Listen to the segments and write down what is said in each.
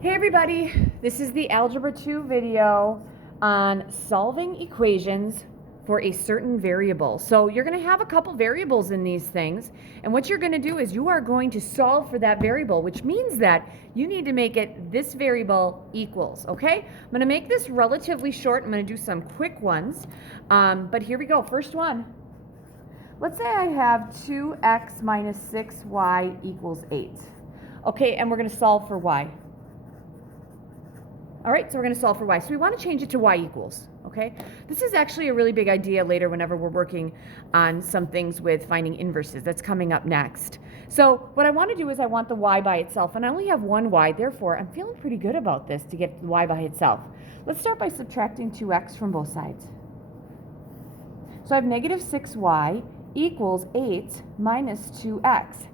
Hey everybody, this is the Algebra 2 video on solving equations for a certain variable. So you're going to have a couple variables in these things, and what you're going to do is you are going to solve for that variable, which means that you need to make it this variable equals, okay? I'm going to make this relatively short. I'm going to do some quick ones, but here we go. First one. Let's say I have 2x minus 6y equals 8. Okay, and we're going to solve for y. All right, so we're going to solve for y. So we want to change it to y equals, okay? This is actually a really big idea later whenever we're working on some things with finding inverses. That's coming up next. So what I want to do is I want the y by itself, and I only have one y. Therefore, I'm feeling pretty good about this to get the y by itself. Let's start by subtracting 2x from both sides. So I have negative 6y equals 8 minus 2x.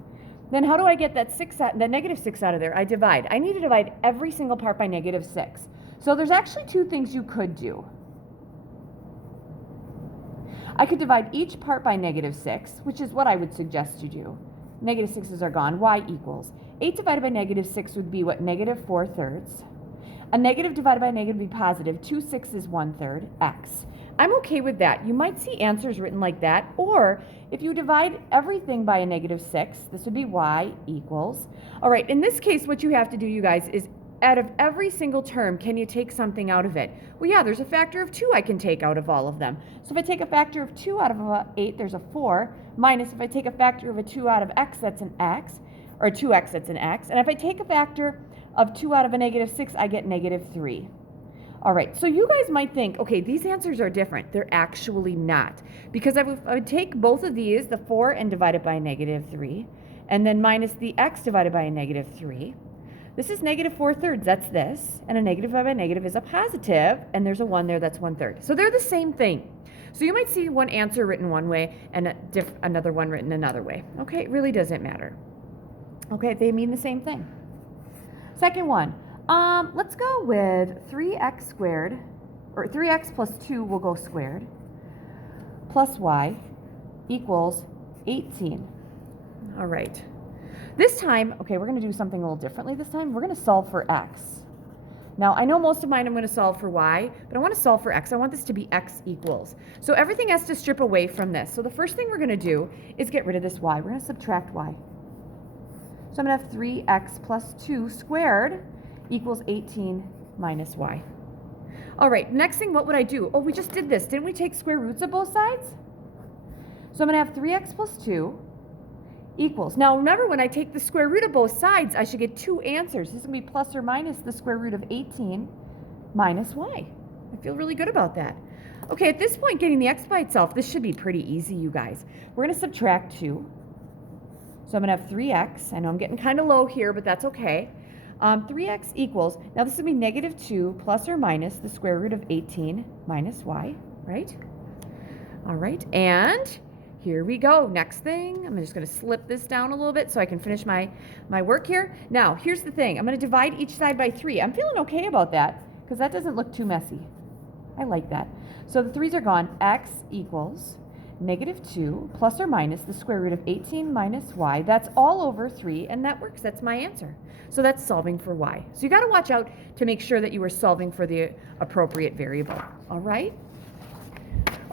Then how do I get that negative 6 out of there? I divide. I need to divide every single part by negative 6. So there's actually two things you could do. I could divide each part by negative 6, which is what I would suggest you do. Negative 6's are gone. Y equals 8 divided by negative 6 would be what? Negative 4/3. A negative divided by a negative would be positive. 2 6's 1/3 x. I'm okay with that. You might see answers written like that, or if you divide everything by a negative 6, this would be y equals. All right, in this case, what you have to do, you guys, is out of every single term, can you take something out of it? Well, yeah, there's a factor of 2 I can take out of all of them. So if I take a factor of 2 out of 8, there's a 4, minus if I take a factor of a 2 out of x, that's an x, or 2x, that's an x. And if I take a factor of 2 out of a negative 6, I get negative 3. All right, so you guys might think, okay, these answers are different. They're actually not. Because I would take both of these, the 4, and divide it by a negative 3, and then minus the x divided by a negative 3. This is negative 4/3, that's this, and a negative divided by a negative is a positive, and there's a 1 there, that's 1/3. So they're the same thing. So you might see one answer written one way and another one written another way. Okay, it really doesn't matter. Okay, they mean the same thing. Second one. Let's go with 3x squared, or 3x plus 2 will go squared, plus y equals 18. All right. This time, okay, we're going to do something a little differently this time. We're going to solve for x. Now, I know most of mine I'm going to solve for y, but I want to solve for x. I want this to be x equals. So everything has to strip away from this. So the first thing we're going to do is get rid of this y. We're going to subtract y. So I'm going to have 3x plus 2 squared equals 18 minus y. All right, next thing, what would I do? Oh, we just did this. Didn't we take square roots of both sides? So I'm going to have 3x plus 2 equals. Now, remember, when I take the square root of both sides, I should get two answers. This is going to be plus or minus the square root of 18 minus y. I feel really good about that. Okay, at this point, getting the x by itself, this should be pretty easy, you guys. We're going to subtract 2. So I'm going to have 3x. I know I'm getting kind of low here, but that's okay. 3x equals, now this would be negative 2 plus or minus the square root of 18 minus y, right? All right, and here we go. Next thing, I'm just going to slip this down a little bit so I can finish my work here. Now, here's the thing. I'm going to divide each side by 3. I'm feeling okay about that because that doesn't look too messy. I like that. So the 3's are gone. X equals negative 2 plus or minus the square root of 18 minus y. That's all over 3, and that works. That's my answer. So that's solving for y. So you got to watch out to make sure that you are solving for the appropriate variable. All right?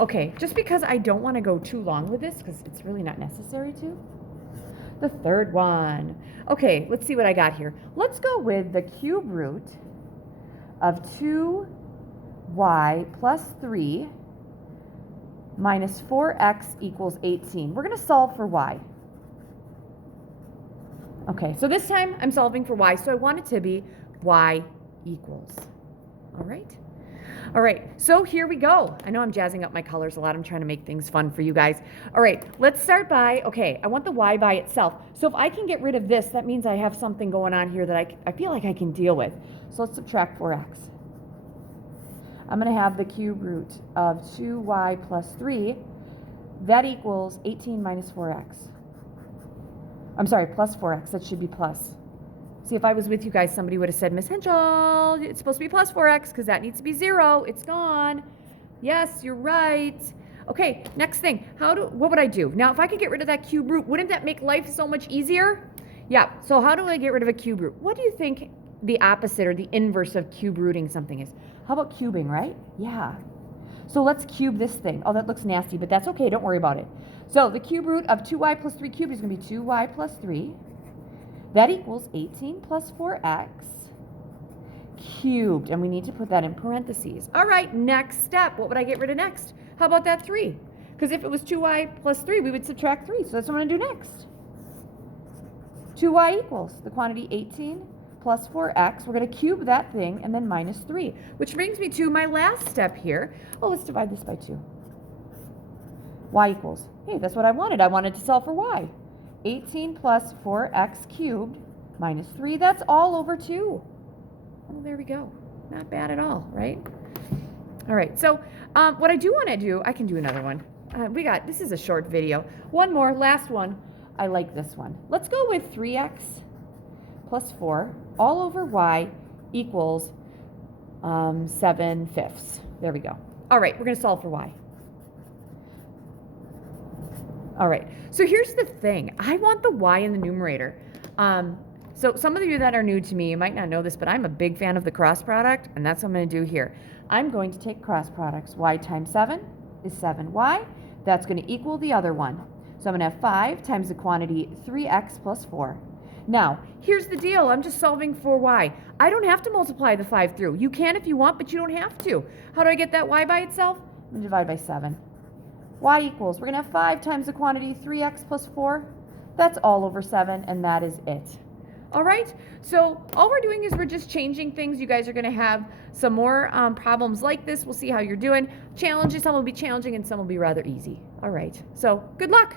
Okay, just because I don't want to go too long with this, because it's really not necessary to. The third one. Okay, let's see what I got here. Let's go with the cube root of 2y plus 3 minus 4x equals 18. We're going to solve for y. Okay, so this time I'm solving for y, so I want it to be y equals. All right? All right, so here we go. I know I'm jazzing up my colors a lot. I'm trying to make things fun for you guys. All right, let's start by, okay, I want the y by itself. So if I can get rid of this, that means I have something going on here that I feel like I can deal with. So let's subtract 4x. I'm going to have the cube root of 2y plus 3. That equals 18 minus 4x. I'm sorry, plus 4x. That should be plus. See, if I was with you guys, somebody would have said, Miss Henschel, it's supposed to be plus 4x because that needs to be 0. It's gone. Yes, you're right. Okay, next thing. What would I do? Now, if I could get rid of that cube root, wouldn't that make life so much easier? Yeah, so how do I get rid of a cube root? What do you think the opposite or the inverse of cube rooting something is. How about cubing, right? Yeah. So let's cube this thing. Oh, that looks nasty, but that's okay. Don't worry about it. So the cube root of 2y plus 3 cubed is going to be 2y plus 3. That equals 18 plus 4x cubed. And we need to put that in parentheses. All right, next step. What would I get rid of next? How about that 3? Because if it was 2y plus 3, we would subtract 3. So that's what I'm going to do next. 2y equals the quantity 18 plus 4x. We're going to cube that thing and then minus 3, which brings me to my last step here. Oh, let's divide this by 2. Y equals, hey, that's what I wanted. I wanted to solve for y. 18 plus 4x cubed minus 3. That's all over 2. Oh, there we go. Not bad at all, right? All right, so what I do want to do, I can do another one. This is a short video. One more, last one. I like this one. Let's go with 3x plus 4 all over y equals 7/5. There we go. All right, we're going to solve for y. All right, so here's the thing. I want the y in the numerator. So some of you that are new to me, you might not know this, but I'm a big fan of the cross product, and that's what I'm going to do here. I'm going to take cross products. Y times 7 is 7y. That's going to equal the other one. So I'm going to have 5 times the quantity 3x plus 4. Now, here's the deal. I'm just solving for y. I don't have to multiply the 5 through. You can if you want, but you don't have to. How do I get that y by itself? I'm going to divide by 7. Y equals, we're going to have 5 times the quantity 3x plus 4. That's all over 7, and that is it. All right, so all we're doing is we're just changing things. You guys are going to have some more problems like this. We'll see how you're doing. Challenges, some will be challenging and some will be rather easy. All right, so good luck.